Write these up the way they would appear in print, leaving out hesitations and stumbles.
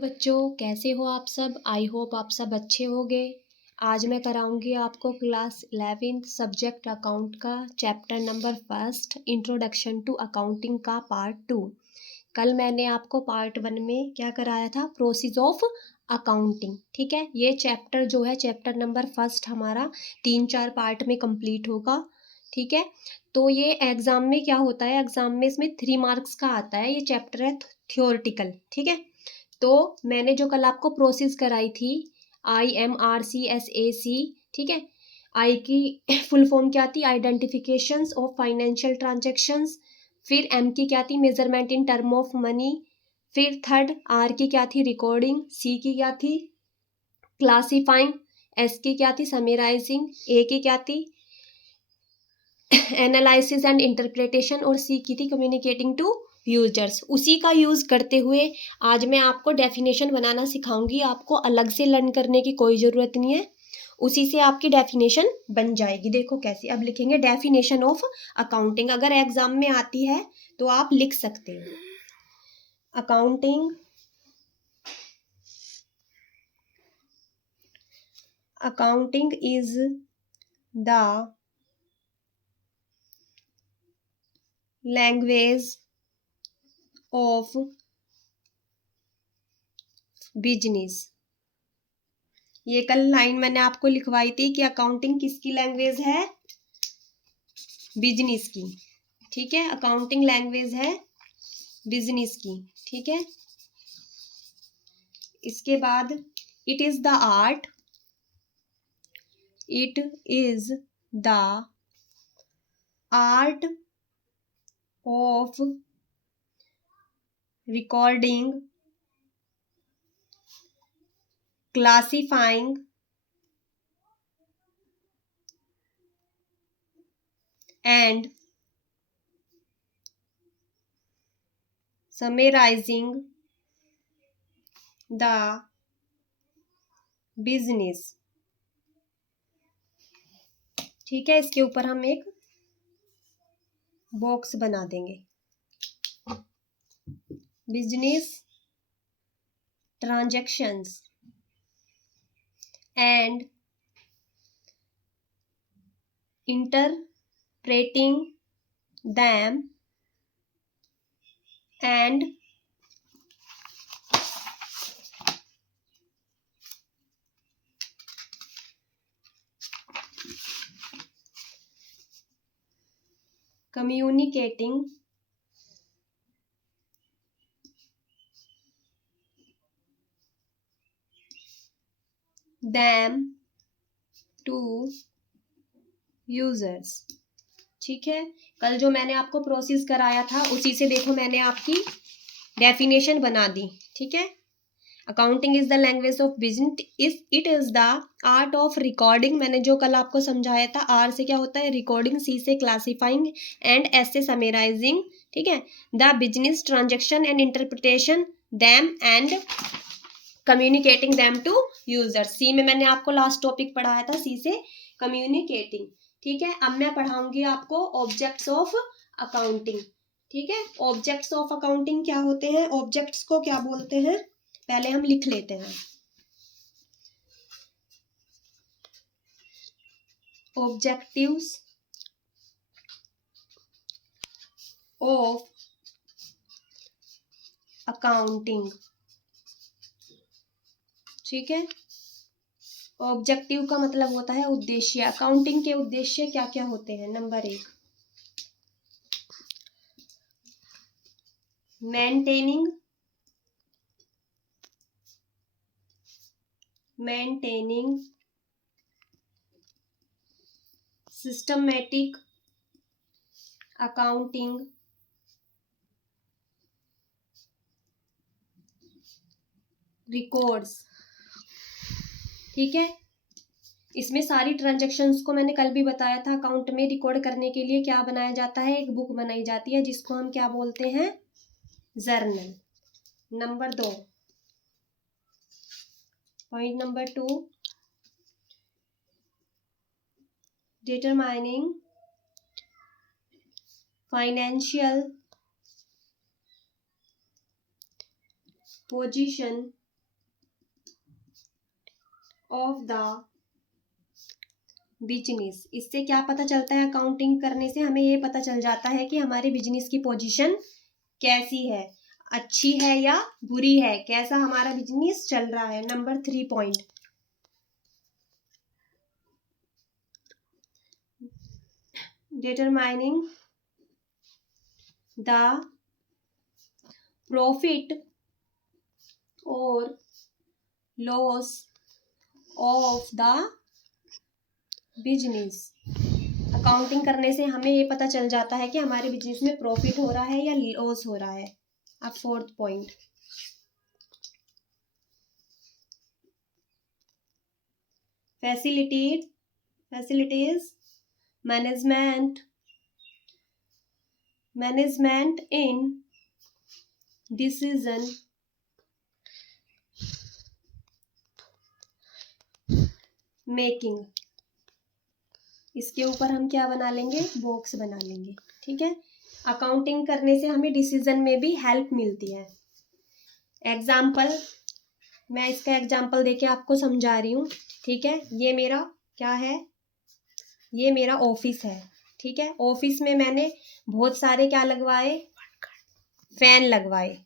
बच्चों, कैसे हो आप सब। आई होप आप सब अच्छे होंगे। आज मैं कराऊंगी आपको क्लास 11th सब्जेक्ट अकाउंट का chapter number 1 introduction to accounting का पार्ट 2। कल मैंने आपको पार्ट 1 में क्या कराया था, प्रोसेस ऑफ अकाउंटिंग। ठीक है, ये चैप्टर जो है चैप्टर नंबर 1 हमारा 3-4 पार्ट में कंप्लीट होगा। ठीक है, तो ये एग्जाम में क्या होता है, एग्जाम में इसमें 3 मार्क्स का आता है। ये चैप्टर है थ्योरेटिकल। ठीक है, तो मैंने जो कल आपको प्रोसेस कराई थी IMRCSAC, ठीक है, आई की फुल फॉर्म क्या थी, आइडेंटिफिकेशंस ऑफ फाइनेंशियल ट्रांजैक्शंस। फिर M की क्या थी, measurement in term of money. फिर थर्ड R की क्या थी, रिकॉर्डिंग। C की क्या थी, क्लासीफाइंग। S की क्या थी, समराइजिंग। A की क्या थी, एनालिसिस एंड इंटरप्रिटेशन। और C की थी, कम्युनिकेटिंग टू यूजर्स। उसी का यूज करते हुए आज मैं आपको डेफिनेशन बनाना सिखाऊंगी। आपको अलग से लर्न करने की कोई जरूरत नहीं है, उसी से आपकी डेफिनेशन बन जाएगी। देखो कैसे, अब लिखेंगे डेफिनेशन ऑफ अकाउंटिंग। अगर एग्जाम में आती है तो आप लिख सकते हो। Accounting, accounting is the language of business. ये कल लाइन मैंने आपको लिखवाई थी कि अकाउंटिंग किसकी लैंग्वेज है, बिजनेस की। ठीक है, अकाउंटिंग लैंग्वेज है बिजनेस की। ठीक है, इसके बाद it is the art, it is the art of recording, classifying and summarizing the business। ठीक है, इसके ऊपर हम एक बॉक्स बना देंगे। Business transactions and interpreting them and communicating them to users। ठीक है, कल जो मैंने आपको प्रोसेस कराया था उसी से देखो मैंने आपकी डेफिनेशन बना दी। ठीक है, accounting is the language of business, it is the art of recording. मैंने जो कल आपको समझाया था, R से क्या होता है, रिकॉर्डिंग। C से क्लासिफाइंग एंड S से समराइजिंग। ठीक है, the business transaction and interpretation them and communicating them to user. C में मैंने आपको लास्ट टॉपिक पढ़ाया था, C से कम्युनिकेटिंग। ठीक है, अब मैं पढ़ाऊंगी आपको ऑब्जेक्ट्स ऑफ अकाउंटिंग। ठीक है, ऑब्जेक्ट्स ऑफ अकाउंटिंग क्या होते हैं, ऑब्जेक्ट्स को क्या बोलते हैं, पहले हम लिख लेते हैं। Objectives of accounting. ठीक है, ऑब्जेक्टिव का मतलब होता है उद्देश्य। अकाउंटिंग के उद्देश्य क्या क्या होते हैं। Number 1, maintaining systematic accounting records. ठीक है, इसमें सारी ट्रांजैक्शंस को मैंने कल भी बताया था, अकाउंट में रिकॉर्ड करने के लिए क्या बनाया जाता है, एक बुक बनाई जाती है जिसको हम क्या बोलते हैं, journal. Number 2, point number 2, determining financial position of the business. इससे क्या पता चलता है, अकाउंटिंग करने से हमें ये पता चल जाता है कि हमारे बिजनेस की पोजीशन कैसी है, अच्छी है या बुरी है, कैसा हमारा बिजनेस चल रहा है। Number 3 point, determining the profit और loss of the business. Accounting करने से हमें ये पता चल जाता है कि हमारे बिजनेस में प्रॉफिट हो रहा है या लॉस हो रहा है। अब 4th point, facilities management in decision making. इसके ऊपर हम क्या बना लेंगे, बॉक्स बना लेंगे। ठीक है, अकाउंटिंग करने से हमें डिसीजन में भी हेल्प मिलती है। एग्जाम्पल, मैं इसका एग्जाम्पल देके आपको समझा रही हूँ। ठीक है, ये मेरा क्या है, ये मेरा ऑफिस है। ठीक है, ऑफिस में मैंने बहुत सारे क्या लगवाए, फैन लगवाए।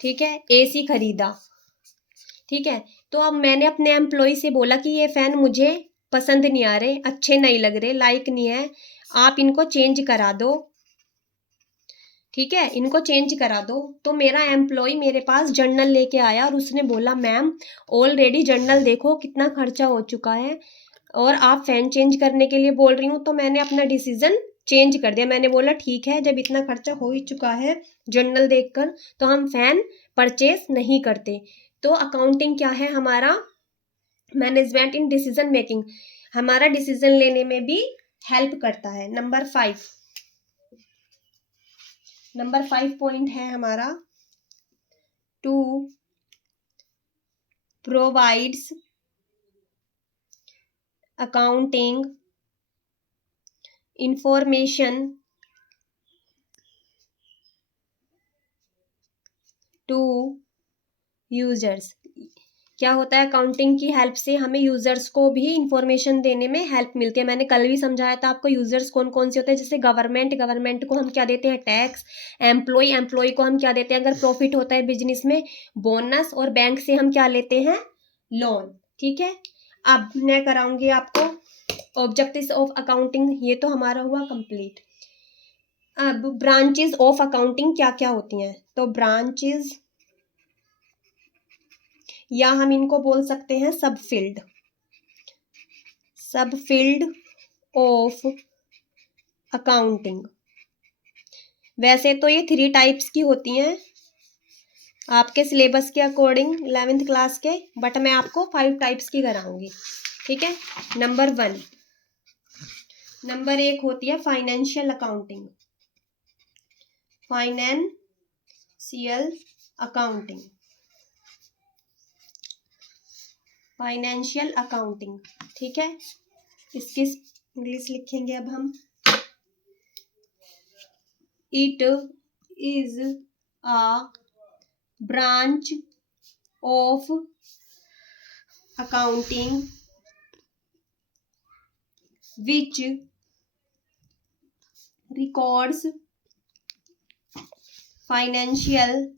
ठीक है, एसी खरीदा। ठीक है, तो अब मैंने अपने एम्प्लॉय से बोला कि ये फैन मुझे पसंद नहीं आ रहे, अच्छे नहीं लग रहे, लाइक नहीं है, आप इनको चेंज करा दो। ठीक है, इनको चेंज करा दो। तो मेरा एम्प्लॉय मेरे पास जर्नल लेके आया और उसने बोला मैम ऑलरेडी जर्नल देखो कितना खर्चा हो चुका है और आप फैन चेंज करने के लिए बोल रही हूँ। तो मैंने अपना डिसीजन चेंज कर दिया। मैंने बोला ठीक है, जब इतना खर्चा हो ही चुका है जर्नल देखकर तो हम फैन परचेस नहीं करते। तो अकाउंटिंग क्या है हमारा, मैनेजमेंट इन डिसीजन मेकिंग, हमारा डिसीजन लेने में भी हेल्प करता है। नंबर 5 पॉइंट है हमारा, to provides accounting information to users. क्या होता है, अकाउंटिंग की हेल्प से हमें यूजर्स को भी इंफॉर्मेशन देने में हेल्प मिलती है। मैंने कल भी समझाया था आपको यूजर्स कौन कौन से होते हैं। जैसे गवर्नमेंट को हम क्या देते हैं, टैक्स। एम्प्लॉय को हम क्या देते हैं, अगर प्रॉफिट होता है बिजनेस में, बोनस। और बैंक से हम क्या लेते हैं, लोन। ठीक है, अब मैं कराऊंगी आपको ऑब्जेक्टिव्स ऑफ अकाउंटिंग, ये तो हमारा हुआ कंप्लीट। अब ब्रांचेस ऑफ अकाउंटिंग क्या क्या होती हैं, तो ब्रांचेस या हम इनको बोल सकते हैं सब फील्ड ऑफ अकाउंटिंग। वैसे तो ये 3 टाइप्स की होती हैं आपके सिलेबस के अकॉर्डिंग 11th क्लास के, बट मैं आपको 5 टाइप्स की कराऊंगी। ठीक है, नंबर 1 होती है फाइनेंशियल अकाउंटिंग। Financial accounting. ठीक है, इसकी इंग्लिश लिखेंगे अब हम। It is a branch of accounting which records financial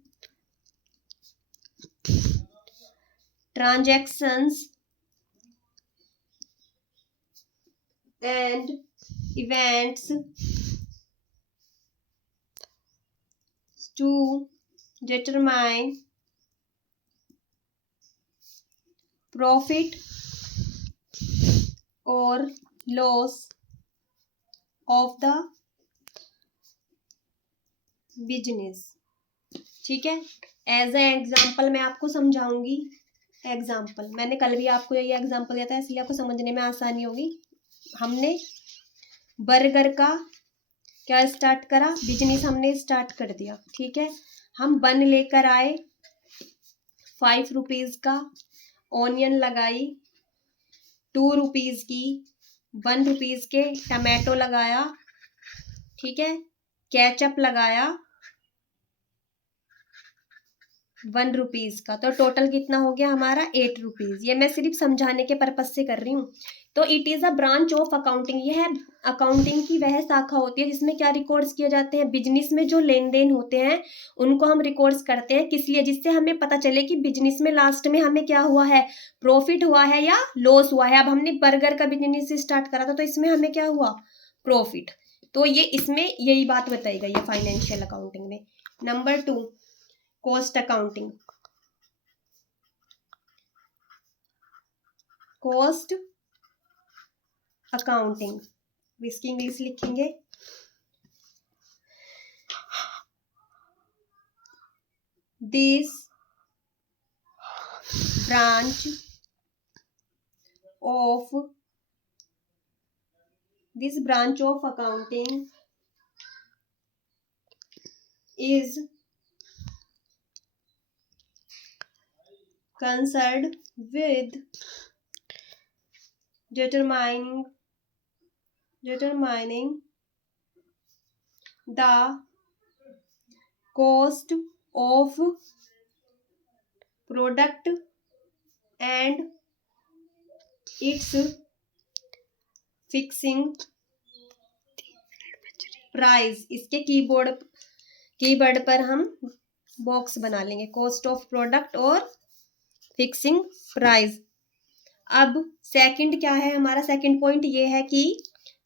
transactions and events to determine profit or loss of the business। ठीक है, एज ए एग्जाम्पल मैं आपको समझाऊंगी। एग्जाम्पल मैंने कल भी आपको यही एग्जाम्पल दिया था, इसलिए आपको समझने में आसानी होगी। हमने बर्गर का क्या स्टार्ट करा, बिजनेस हमने स्टार्ट कर दिया। ठीक है, हम बन लेकर आए 5 रुपीज का, ऑनियन लगाई 2 रुपीज की, 1 रुपीज के टमाटो लगाया। ठीक है, केचप लगाया, 1 रुपीज़ का, तो टोटल कितना हो गया हमारा 8 रुपीज़। ये मैं सिर्फ समझाने के पर्पज से कर रही हूँ। तो it is a branch of accounting, यह अकाउंटिंग की वह शाखा होती है जिसमें क्या रिकॉर्ड्स किए जाते हैं, बिजनेस में जो लेन देन होते हैं उनको हम रिकॉर्ड्स करते हैं। किस लिए? जिससे हमें पता चले कि बिजनेस में लास्ट में हमें क्या हुआ है, प्रॉफिट हुआ है या लॉस हुआ है। अब हमने बर्गर का बिजनेस स्टार्ट करा था तो इसमें हमें क्या हुआ, प्रॉफिट। तो ये इसमें यही बात बताई गई है फाइनेंशियल अकाउंटिंग में। Number 2, cost accounting. Cost accounting, इसकी इंग्लिश लिखेंगे this branch of accounting is concerned with determining the cost of product and its fixing price। इसके कीवर्ड पर हम बॉक्स बना लेंगे, कॉस्ट ऑफ प्रोडक्ट और फिक्सिंग प्राइस। अब सेकंड क्या है हमारा, सेकंड पॉइंट ये है कि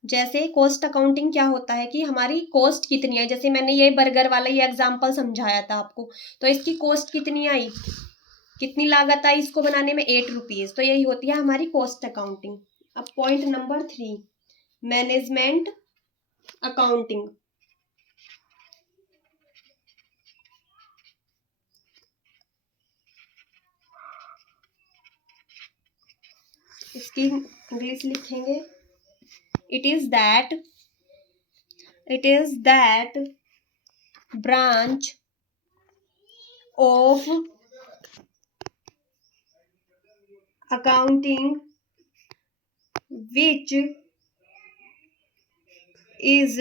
जैसे कॉस्ट अकाउंटिंग क्या होता है कि हमारी कॉस्ट कितनी है। जैसे मैंने ये बर्गर वाला ये एग्जांपल समझाया था आपको, तो इसकी कॉस्ट कितनी आई, कितनी लागत आई इसको बनाने में, 8 रुपीज़। तो यही होती है हमारी कॉस्ट अकाउंटिंग। अब पॉइंट नंबर 3, मैनेजमेंट अकाउंटिंग। इसकी इंग्लिश लिखेंगे, it is that branch of accounting which is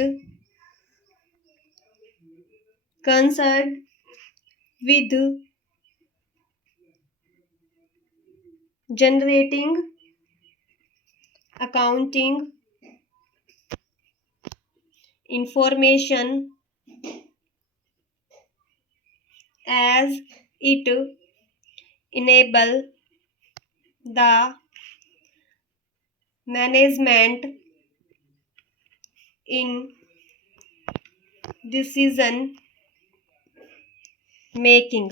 concerned with generating accounting information as it enable the management in decision making.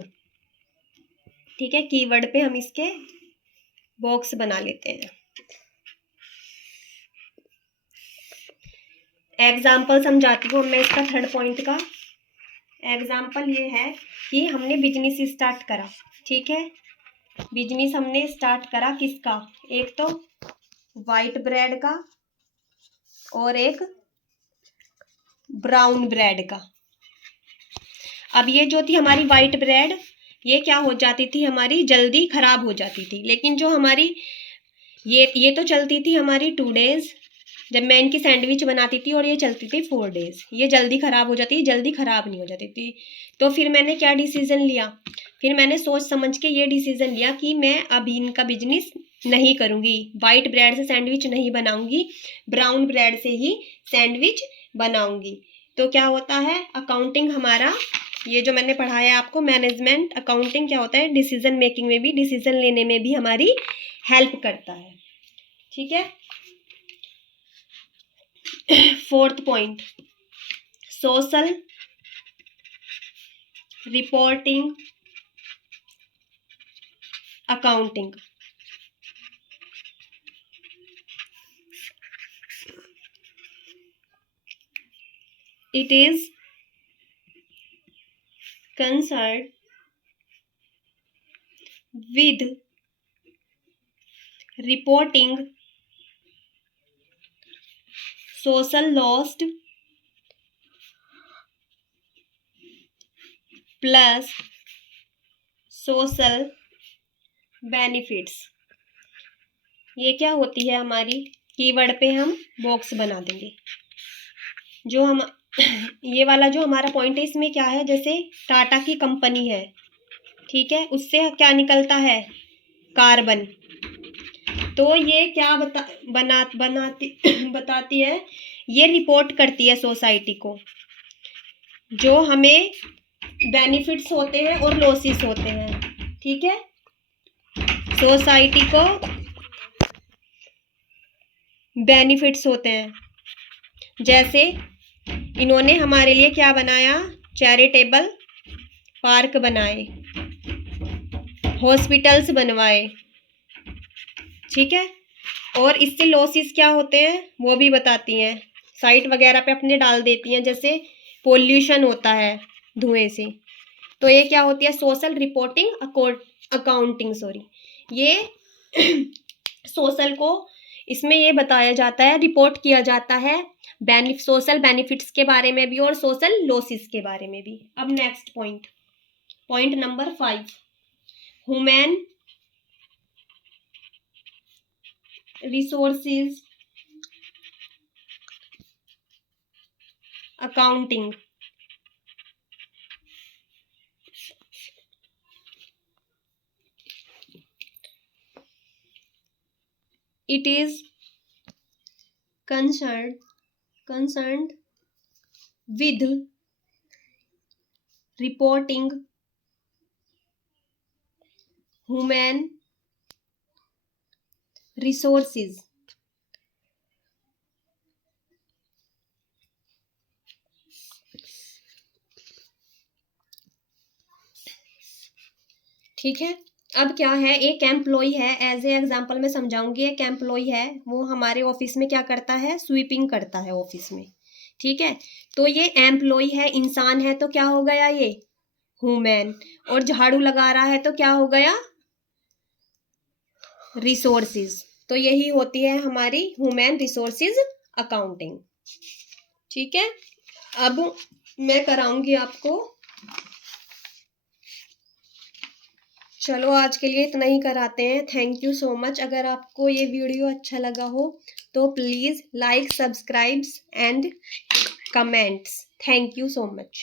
ठीक है, कीवर्ड पे हम इसके बॉक्स बना लेते हैं। एग्जाम्पल समझाती हूँ मैं इसका, थर्ड पॉइंट का एग्जाम्पल ये है कि हमने बिजनेस स्टार्ट करा। ठीक है, बिजनेस हमने स्टार्ट करा किसका, एक तो वाइट ब्रेड का और एक ब्राउन ब्रेड का। अब ये जो थी हमारी वाइट ब्रेड, ये क्या हो जाती थी हमारी, जल्दी खराब हो जाती थी। लेकिन जो हमारी ये तो चलती थी हमारी 2 डेज, जब मैं इनकी सैंडविच बनाती थी, और ये चलती थी 4 डेज। ये जल्दी खराब हो जाती, जल्दी खराब नहीं हो जाती थी। तो फिर मैंने क्या डिसीजन लिया, फिर मैंने सोच समझ के ये डिसीजन लिया कि मैं अभी इनका बिजनेस नहीं करूँगी, वाइट ब्रेड से सैंडविच नहीं बनाऊंगी, ब्राउन ब्रेड से ही सैंडविच बनाऊंगी। तो क्या होता है, अकाउंटिंग हमारा ये जो मैंने पढ़ाया आपको, मैनेजमेंट अकाउंटिंग क्या होता है, डिसीजन मेकिंग में भी, डिसीजन लेने में भी हमारी हेल्प करता है। ठीक है, fourth point, social reporting accounting. It is concerned with reporting social loss plus social benefits। ये क्या होती है हमारी, कीवर्ड पे हम बॉक्स बना देंगे। जो हम ये वाला जो हमारा पॉइंट है, इसमें क्या है, जैसे टाटा की कंपनी है, ठीक है, उससे क्या निकलता है, कार्बन। तो ये क्या बताती है, ये रिपोर्ट करती है सोसाइटी को, जो हमें बेनिफिट्स होते हैं और लॉसेस होते हैं। ठीक है, सोसाइटी को बेनिफिट्स होते हैं, जैसे इन्होंने हमारे लिए क्या बनाया, चैरिटेबल पार्क बनाए, हॉस्पिटल्स बनवाए। ठीक है, और इससे लॉसेस क्या होते हैं वो भी बताती हैं, साइट वगैरह पे अपने डाल देती हैं, जैसे पोल्यूशन होता है धुएं से। तो ये क्या होती है, सोशल रिपोर्टिंग अकाउंटिंग, सॉरी, ये सोशल को इसमें ये बताया जाता है, रिपोर्ट किया जाता है सोशल बेनिफिट्स के बारे में भी और सोशल लॉसेस के बारे में भी। अब next point number 5, human resources accounting. It is concerned with reporting human resources ठीक है, अब क्या है, एक एम्प्लॉय है, एज ए एग्जांपल मैं समझाऊंगी। एक एम्प्लॉय है, वो हमारे ऑफिस में क्या करता है, स्वीपिंग करता है ऑफिस में। ठीक है, तो ये एम्प्लॉय है, इंसान है, तो क्या हो गया ये ह्यूमन, और झाड़ू लगा रहा है तो क्या हो गया रिसोर्सेज। तो यही होती है हमारी ह्यूमन रिसोर्सेज अकाउंटिंग। ठीक है, अब मैं कराऊंगी आपको, चलो आज के लिए इतना ही कराते हैं। Thank you so much. अगर आपको ये वीडियो अच्छा लगा हो तो please like, subscribes and comments. Thank you so much.